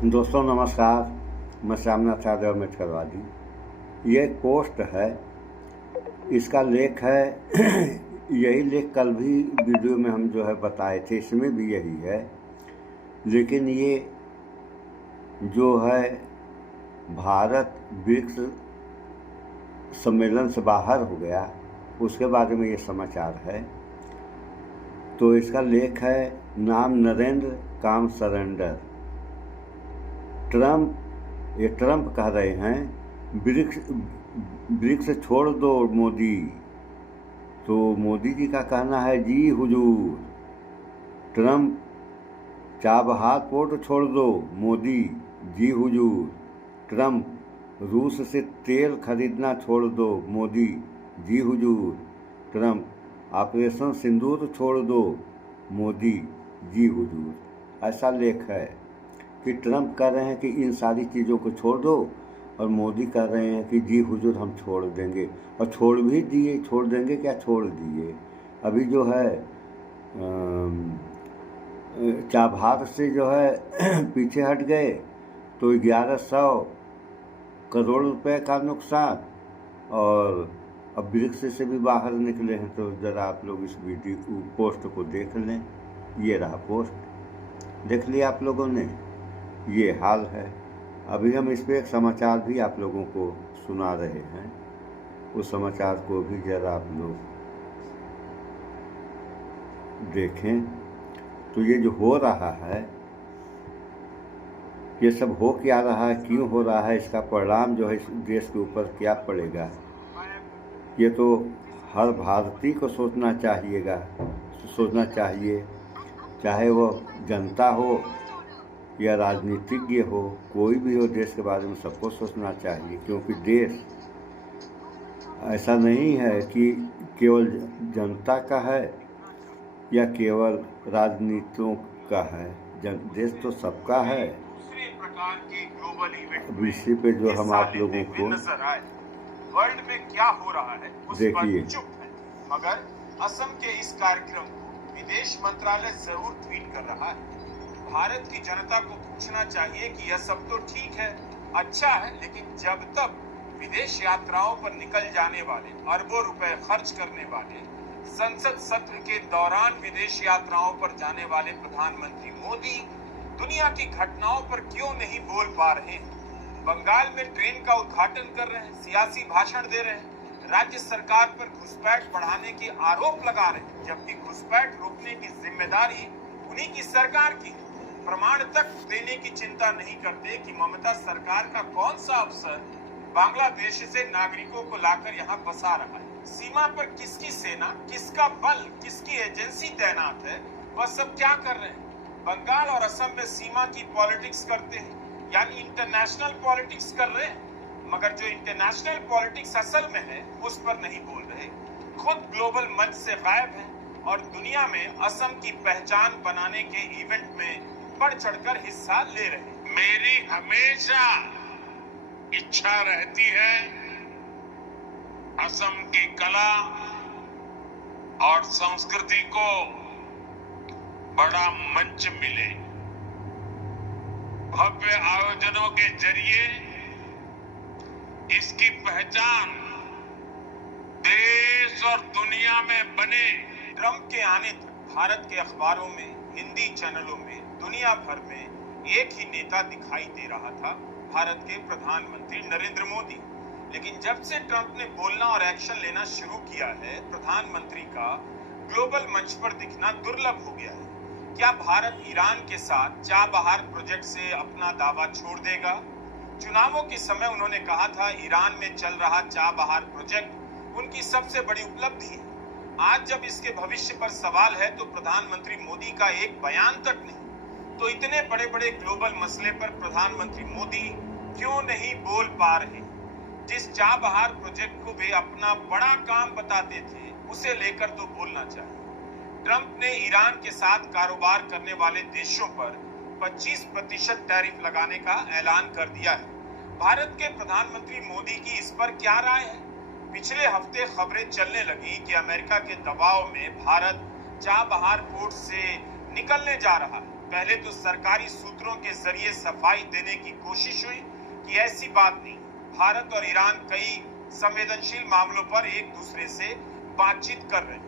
दोस्तों नमस्कार, मैं श्यामनाथ यादव अम्बेडकरवादी। ये एक पोस्ट है, इसका लेख है यही लेख कल भी वीडियो में हम जो है बताए थे, इसमें भी यही है। लेकिन ये जो है भारत ब्रिक्स सम्मेलन से बाहर हो गया, उसके बारे में ये समाचार है। तो इसका लेख है, नाम नरेंद्र काम सरेंडर। ट्रंप कह रहे हैं ब्रिक्स छोड़ दो मोदी। तो मोदी जी का कहना है, जी हुजूर। ट्रंप चाबहार पोर्ट छोड़ दो मोदी, जी हुजूर। ट्रंप रूस से तेल खरीदना छोड़ दो मोदी, जी हुजूर। ट्रंप ऑपरेशन सिंदूर छोड़ दो मोदी, जी हुजूर। ऐसा लेख है कि ट्रंप कह रहे हैं कि इन सारी चीज़ों को छोड़ दो, और मोदी कह रहे हैं कि जी हुजूर हम छोड़ देंगे, और छोड़ भी दिए। छोड़ देंगे क्या, छोड़ दिए। अभी जो है चाबहार से जो है पीछे हट गए तो 1100 करोड़ रुपए का नुकसान, और अब ब्रिक्स से भी बाहर निकले हैं। तो ज़रा आप लोग इस वीडियो पोस्ट को देख लें। ये रहा पोस्ट, देख लिया आप लोगों ने। ये हाल है। अभी हम इस पर एक समाचार भी आप लोगों को सुना रहे हैं, उस समाचार को भी ज़रा आप लोग देखें। तो ये जो हो रहा है, ये सब हो क्या रहा है, क्यों हो रहा है, इसका परिणाम जो है इस देश के ऊपर क्या पड़ेगा, ये तो हर भारतीय को सोचना चाहिए, चाहे वो जनता हो या राजनीतिज्ञ हो, कोई भी हो, देश के बारे में सबको सोचना चाहिए। क्योंकि देश ऐसा नहीं है कि केवल जनता का है या केवल राजनीतियों का है, देश तो सबका है। इसी पे जो हम आप लोगों को वर्ल्ड में क्या हो रहा है उस देखिए। पर चुप है, मगर असम के इस कार्यक्रम को विदेश मंत्रालय जरूर ट्वीट कर रहा है। भारत की जनता को पूछना चाहिए कि यह सब तो ठीक है, अच्छा है, लेकिन जब तक विदेश यात्राओं पर निकल जाने वाले, अरबों रुपए खर्च करने वाले, संसद सत्र के दौरान विदेश यात्राओं पर जाने वाले प्रधानमंत्री मोदी दुनिया की घटनाओं पर क्यों नहीं बोल पा रहे हैं? बंगाल में ट्रेन का उद्घाटन कर रहे हैं, सियासी भाषण दे रहे हैं, राज्य सरकार पर घुसपैठ बढ़ाने के आरोप लगा रहे हैं, जबकि घुसपैठ रोकने की जिम्मेदारी उन्हीं की सरकार की। प्रमाण तक देने की चिंता नहीं करते कि ममता सरकार का कौन सा अफसर बांग्लादेश से नागरिकों को लाकर यहाँ बसा रहा है। सीमा पर किसकी सेना, किसका बल, किसकी एजेंसी तैनात है, वह सब क्या कर रहे हैं? बंगाल और असम में सीमा की पॉलिटिक्स करते हैं, यानी इंटरनेशनल पॉलिटिक्स कर रहे हैं, मगर जो इंटरनेशनल पॉलिटिक्स असल में है उस पर नहीं बोल रहे। खुद ग्लोबल मंच से गायब है और दुनिया में असम की पहचान बनाने के इवेंट में बढ़ चढ़कर हिस्सा ले रहे। मेरी हमेशा इच्छा रहती है असम की कला और संस्कृति को बड़ा मंच मिले। भव्य आयोजनों के जरिए इसकी पहचान देश और दुनिया में बने। ट्रंप के आने तक भारत के अखबारों में, हिंदी चैनलों में, दुनिया भर में एक ही नेता दिखाई दे रहा था, भारत के प्रधानमंत्री नरेंद्र मोदी। लेकिन जब से ट्रंप ने बोलना और एक्शन लेना शुरू किया है, प्रधानमंत्री का ग्लोबल मंच पर दिखना दुर्लभ हो गया है। क्या भारत ईरान के साथ चाबहार प्रोजेक्ट से अपना दावा छोड़ देगा? चुनावों के समय उन्होंने कहा था ईरान में चल रहा चाबहार प्रोजेक्ट उनकी सबसे बड़ी उपलब्धि है। आज जब इसके भविष्य पर सवाल है तो प्रधानमंत्री मोदी का एक बयान तक नहीं। तो इतने बड़े बड़े ग्लोबल मसले पर प्रधानमंत्री मोदी क्यों नहीं बोल पा रहे? जिस चाबहार प्रोजेक्ट को वे अपना बड़ा काम बताते थे, उसे लेकर तो बोलना चाहिए। ट्रंप ने ईरान के साथ कारोबार करने वाले देशों पर 25% टैरिफ लगाने का ऐलान कर दिया है। भारत के प्रधानमंत्री मोदी की इस पर क्या राय है? पिछले हफ्ते खबरें चलने लगी कि अमेरिका के दबाव में भारत चाबहार पोर्ट से निकलने जा रहा है। पहले तो सरकारी सूत्रों के जरिए सफाई देने की कोशिश हुई कि ऐसी बात नहीं, भारत और ईरान कई संवेदनशील मामलों पर एक दूसरे से बातचीत कर रहे हैं।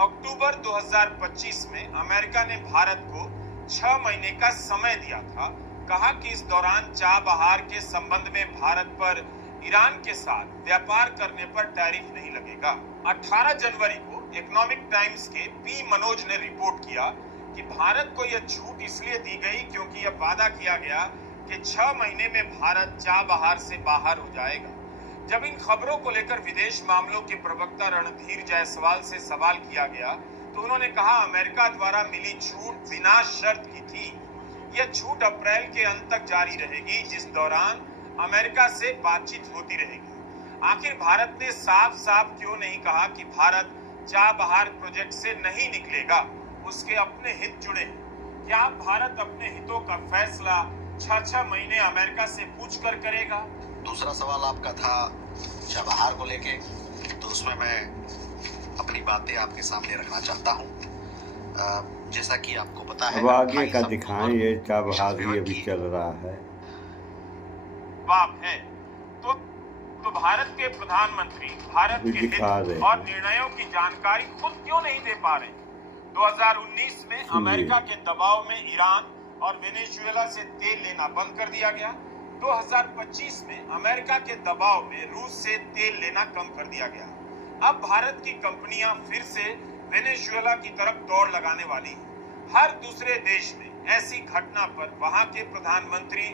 अक्टूबर 2025 में अमेरिका ने भारत को 6 महीने का समय दिया था। कहा कि इस दौरान चाबहार के संबंध में भारत पर ईरान के साथ व्यापार करने पर टैरिफ नहीं लगेगा। 18 जनवरी को इकोनॉमिक टाइम्स के पी मनोज ने रिपोर्ट किया कि भारत को यह छूट इसलिए दी गई क्योंकि यह वादा किया गया कि 6 महीने में भारत चाबहार से बाहर हो जाएगा। जब इन खबरों को लेकर विदेश मामलों के प्रवक्ता रणधीर जायसवाल से सवाल किया गया तो उन्होंने कहा, अमेरिका द्वारा मिली छूट बिना शर्त की थी। यह छूट अप्रैल के अंत तक जारी रहेगी, जिस दौरान अमेरिका से बातचीत होती रहेगी। आखिर भारत ने साफ साफ क्यों नहीं कहा कि भारत चाबहार प्रोजेक्ट से नहीं निकलेगा, उसके अपने हित जुड़े हैं। क्या भारत अपने हितों का फैसला 6 महीने अमेरिका से पूछकर करेगा? दूसरा सवाल आपका था चाबहार को लेके, तो उसमें मैं अपनी बातें आपके सामने रखना चाहता हूँ। जैसा कि आपको पता है, अब आगे का दिखाएं, ये चाबहार ही अभी चल रहा है। बाप है तो भारत के प्रधानमंत्री भारत के हित और निर्णयों की जानकारी खुद क्यों नहीं दे पा रहे? 2019 में अमेरिका के दबाव में ईरान और वेनेजुएला से तेल लेना बंद कर दिया गया। 2025 में अमेरिका के दबाव में रूस से तेल लेना कम कर दिया गया। अब भारत की कंपनियां फिर से वेनेजुएला की तरफ दौड़ लगाने वाली हैं। हर दूसरे देश में ऐसी घटना पर वहां के प्रधानमंत्री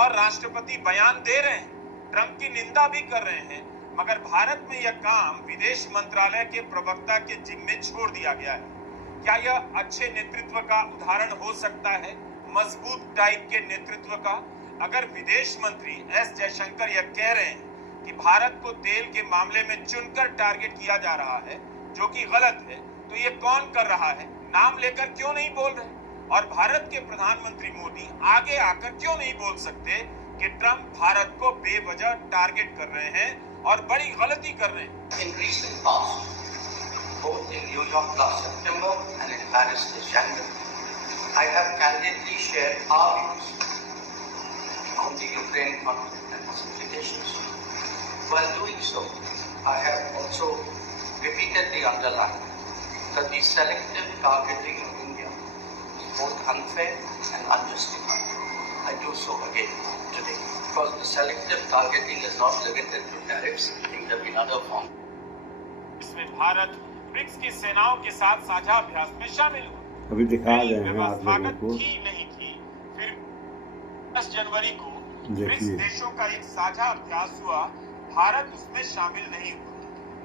और राष्ट्रपति बयान दे रहे हैं, ट्रंप की निंदा भी कर रहे हैं, मगर भारत में यह काम विदेश मंत्रालय के प्रवक्ता के जिम्मे छोड़ दिया गया है। क्या यह अच्छे नेतृत्व का उदाहरण हो सकता है, मजबूत टाइप के नेतृत्व का? अगर विदेश मंत्री एस जयशंकर यह कह रहे हैं कि भारत को तेल के मामले में चुनकर टारगेट किया जा रहा है, जो कि गलत है, तो ये कौन कर रहा है? नाम लेकर क्यों नहीं बोल रहे? और भारत के प्रधानमंत्री मोदी आगे आकर क्यों नहीं बोल सकते कि ट्रंप भारत को बेवजह टारगेट कर रहे हैं और बड़ी गलती कर रहे हैं? In recent past, both in New York last September and in Paris this January, I have candidly shared our views on the Ukraine conflict and its implications. While doing so, I have also repeatedly underlined that the selective targeting of India is both unfair and unjustified. I do so again today because the selective targeting is not limited to tariffs, it can be other forms. इसमें Bharat BRICS की सेनाओं के साथ साझा अभ्यास में शामिल हुआ। अभी दिखा रहे हैं आप लोगों को। थी नहीं थी, फिर 10 जनवरी को ब्रिक्स देशों का एक साझा अभ्यास हुआ, भारत उसमें शामिल नहीं हुआ।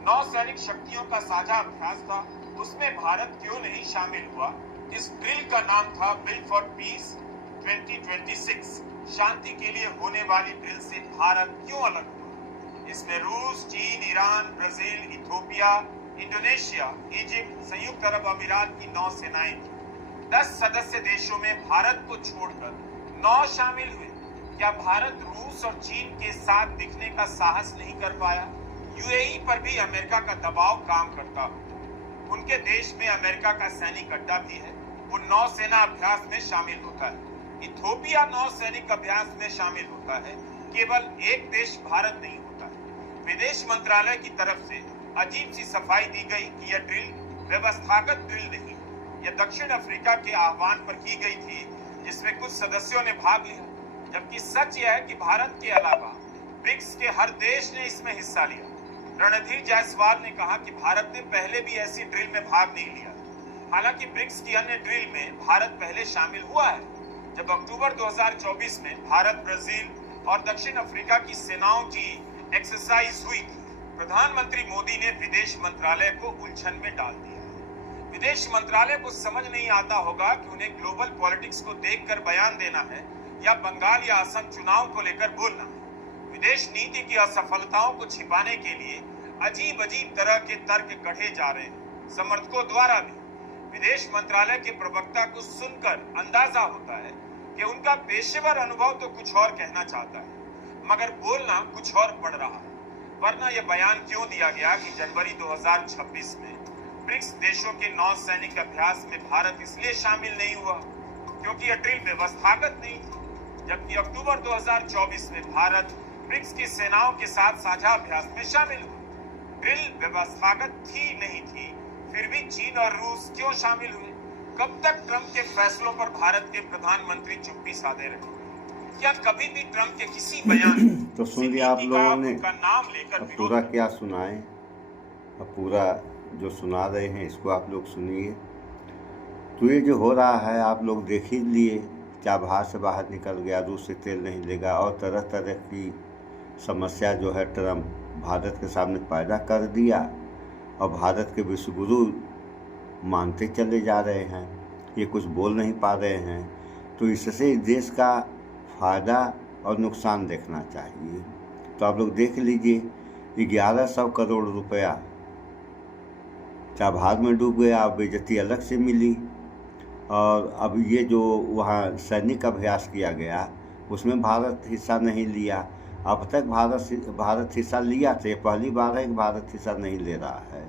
9 सैनिक शक्तियों का साझा अभ्यास था, उसमें भारत क्यों नहीं शामिल हुआ? इस ड्रिल का नाम था बिल फॉर पीस 2026। शांति के लिए होने वाली ड्रिल से भारत क्यों अलग हुआ? इसमें रूस, चीन, Iran, Brazil, Ethiopia, Indonesia, Egypt, संयुक्त अरब अमीरात की 9 सेनाएं थी। 10 सदस्य देशों में भारत को छोड़कर 9 शामिल हुए। क्या भारत रूस और चीन के साथ दिखने का साहस नहीं कर पाया? यूएई पर भी अमेरिका का दबाव काम करता हो, उनके देश में अमेरिका का सैनिक अड्डा भी है, वो नौसेना अभ्यास में शामिल होता है। इथियोपिया नौसैनिक अभ्यास में शामिल होता है, केवल एक देश भारत नहीं होता है। विदेश मंत्रालय की तरफ से अजीब सी सफाई दी गई कि यह ड्रिल व्यवस्थागत ड्रिल नहीं है। यह दक्षिण अफ्रीका के आह्वान पर की गई थी, जिसमें कुछ सदस्यों ने भाग लिया, जबकि सच यह है कि भारत के अलावा ब्रिक्स के हर देश ने इसमें हिस्सा लिया। रणधीर जायसवाल ने कहा कि भारत ने पहले भी ऐसी ड्रिल में भाग नहीं लिया। हालांकि ब्रिक्स की अन्य ड्रिल में भारत पहले शामिल हुआ है। जब अक्टूबर 2024 में भारत, ब्राजील और दक्षिण अफ्रीका की सेनाओं की एक्सरसाइज हुई थी, प्रधानमंत्री मोदी ने विदेश मंत्रालय को उलझन में डाल दिया। विदेश मंत्रालय को समझ नहीं आता होगा कि उन्हें ग्लोबल पॉलिटिक्स को देखकर बयान देना है या बंगाल या असम चुनाव को लेकर बोलना है। विदेश नीति की असफलताओं को छिपाने के लिए अजीब अजीब तरह के तर्क गढ़े जा रहे हैं, समर्थकों द्वारा भी। विदेश मंत्रालय के प्रवक्ता को सुनकर अंदाजा होता है कि उनका पेशेवर अनुभव तो कुछ और कहना चाहता है, मगर बोलना कुछ और पड़ रहा है। वरना यह बयान क्यों दिया गया कि जनवरी 2026 में ब्रिक्स देशों के नौसैनिक अभ्यास में भारत इसलिए शामिल नहीं हुआ क्योंकि यह ड्रिल व्यवस्थागत नहीं थी, जबकि अक्टूबर 2024 में भारत ब्रिक्स की सेनाओं के साथ साझा अभ्यास में शामिल हुआ। ड्रिल व्यवस्थागत थी नहीं थी, फिर भी चीन और रूस क्यों शामिल हुए? कब तक ट्रंप के फैसलों पर भारत के प्रधानमंत्री चुप्पी साधे रहे? क्या कभी भी ट्रंप के किसी बयान तो सुन लिया आप लोगों ने, का नाम लेकर अब पूरा क्या सुनाएं? अब पूरा जो सुना रहे हैं इसको आप लोग सुनिए। तो ये जो हो रहा है आप लोग देख ही लिए, चाबहार से बाहर निकल गया, रूस से तेल नहीं लेगा, और तरह तरह की समस्या जो है ट्रंप भारत के सामने पैदा कर दिया, और भारत के विश्वगुरु मानते चले जा रहे हैं, ये कुछ बोल नहीं पा रहे हैं। तो इससे देश का फ़ायदा और नुकसान देखना चाहिए। तो आप लोग देख लीजिए, 1100 करोड़ रुपया चाबहार में डूब गया, अब बेइज्जती अलग से मिली। और अब ये जो वहाँ सैनिक अभ्यास किया गया उसमें भारत हिस्सा नहीं लिया। अब तक भारत हिस्सा लिया था, ये पहली बार है कि भारत हिस्सा नहीं ले रहा है।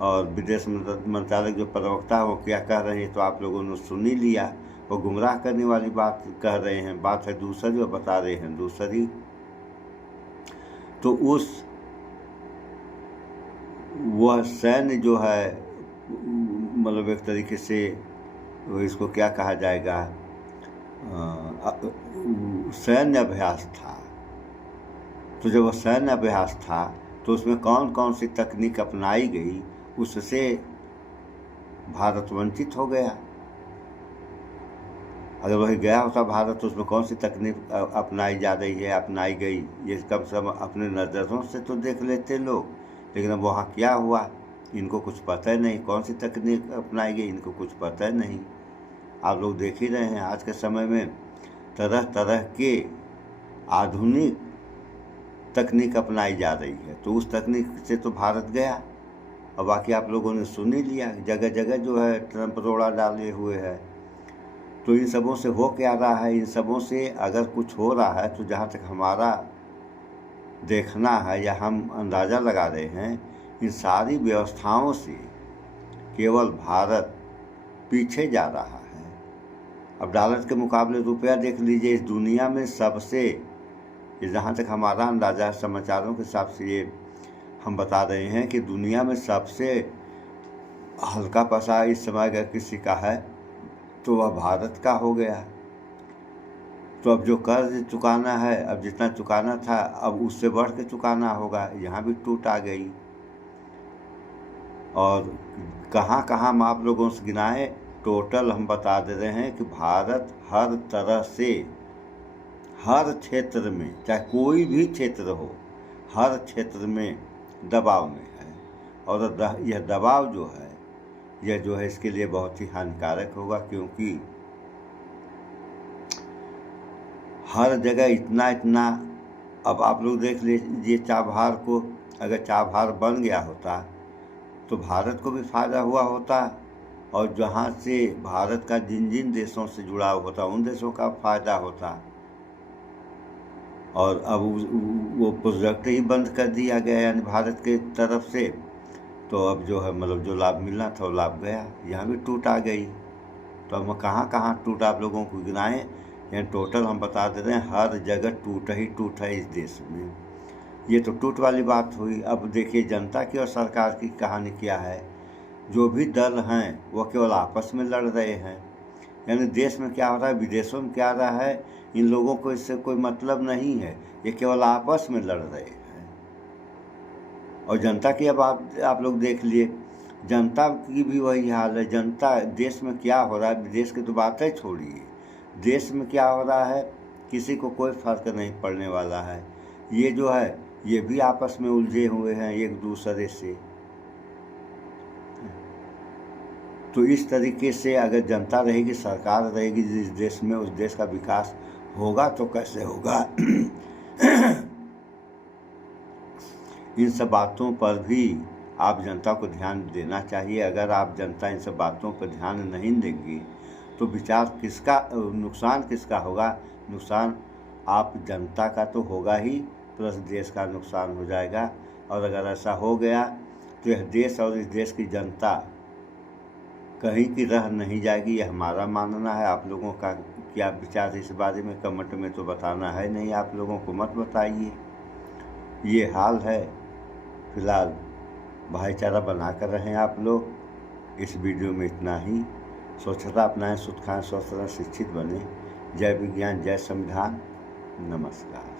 और विदेश मंत्रालय जो प्रवक्ता है वो क्या कह रहे हैं तो आप लोगों ने सुन ही लिया। वो गुमराह करने वाली बात कह रहे हैं, बात है दूसरी और बता रहे हैं दूसरी। तो वह सैन्य जो है, मतलब एक तरीके से इसको क्या कहा जाएगा, सैन्य अभ्यास था। तो जब वह सैन्य अभ्यास था तो उसमें कौन कौन सी तकनीक अपनाई गई, उससे भारत वंचित हो गया। अगर वही गया होता भारत तो उसमें कौन सी तकनीक अपनाई जा रही है, अपनाई गई, ये कम से कम अपने नज़रों से तो देख लेते लोग। लेकिन अब वहाँ क्या हुआ इनको कुछ पता ही नहीं, कौन सी तकनीक अपनाई गई इनको कुछ पता ही नहीं। आप लोग देख ही रहे हैं आज के समय में तरह तरह के आधुनिक तकनीक अपनाई जा रही है। तो उस तकनीक से तो भारत गया, और बाकी आप लोगों ने सुन ही लिया, जगह जगह जो है ट्रंप रोड़ा डाले हुए है। तो इन सबों से हो क्या रहा है, इन सबों से अगर कुछ हो रहा है तो जहाँ तक हमारा देखना है या हम अंदाज़ा लगा रहे हैं, इन सारी व्यवस्थाओं से केवल भारत पीछे जा रहा है। अब डॉलर के मुकाबले रुपया देख लीजिए, इस दुनिया में सबसे, जहाँ तक हमारा अंदाज़ा समाचारों के हिसाब से ये हम बता रहे हैं कि दुनिया में सबसे हल्का पैसा इस समय अगर किसी का है तो वह भारत का हो गया। तो अब जो कर्ज चुकाना है, अब जितना चुकाना था अब उससे बढ़ के चुकाना होगा, यहाँ भी टूट आ गई। और कहाँ कहाँ हम आप लोगों से गिनाएं, टोटल हम बता दे रहे हैं कि भारत हर तरह से, हर क्षेत्र में, चाहे कोई भी क्षेत्र हो, हर क्षेत्र में दबाव में है। और यह दबाव जो है, यह जो है इसके लिए बहुत ही हानिकारक होगा, क्योंकि हर जगह इतना अब आप लोग देख लीजिए चाबहार को, अगर चाबहार बन गया होता तो भारत को भी फ़ायदा हुआ होता, और जहाँ से भारत का जिन जिन देशों से जुड़ाव होता उन देशों का फ़ायदा होता। और अब वो प्रोजेक्ट ही बंद कर दिया गया यानी भारत के तरफ से, तो अब जो है मतलब जो लाभ मिलना था वो लाभ गया, यहाँ भी टूट आ गई। तो अब कहाँ कहाँ टूट आप लोगों को गिनाएं, यानी टोटल हम बता दे रहे हैं हर जगह टूट ही टूट है इस देश में। ये तो टूट वाली बात हुई। अब देखिए जनता की और सरकार की कहानी क्या है, जो भी दल हैं वो केवल आपस में लड़ रहे हैं। यानी देश में क्या हो रहा है, विदेशों में क्या हो रहा है, इन लोगों को इससे कोई मतलब नहीं है, ये केवल आपस में लड़ रहे हैं। और जनता की अब आप लोग देख लिए, जनता की भी वही हाल है। जनता, देश में क्या हो रहा है, विदेश की तो बातें छोड़िए, देश में क्या हो रहा है किसी को कोई फर्क नहीं पड़ने वाला है। ये जो है ये भी आपस में उलझे हुए हैं एक दूसरे से। तो इस तरीके से अगर जनता रहेगी, सरकार रहेगी जिस देश में, उस देश का विकास होगा तो कैसे होगा। इन सब बातों पर भी आप जनता को ध्यान देना चाहिए। अगर आप जनता इन सब बातों पर ध्यान नहीं देंगी तो विचार किसका, नुकसान किसका होगा, नुकसान आप जनता का तो होगा ही, प्लस देश का नुकसान हो जाएगा। और अगर ऐसा हो गया तो यह देश और इस देश की जनता कहीं की रह नहीं जाएगी, ये हमारा मानना है। आप लोगों का क्या विचार है इस बारे में कमेंट में तो बताना है नहीं, आप लोगों को मत बताइए। ये हाल है। फिलहाल भाईचारा बना कर रहें आप लोग। इस वीडियो में इतना ही। स्वच्छता अपनाएं, शुद्ध खाएं, स्वस्थ रहें, शिक्षित बने। जय विज्ञान, जय संविधान। नमस्कार।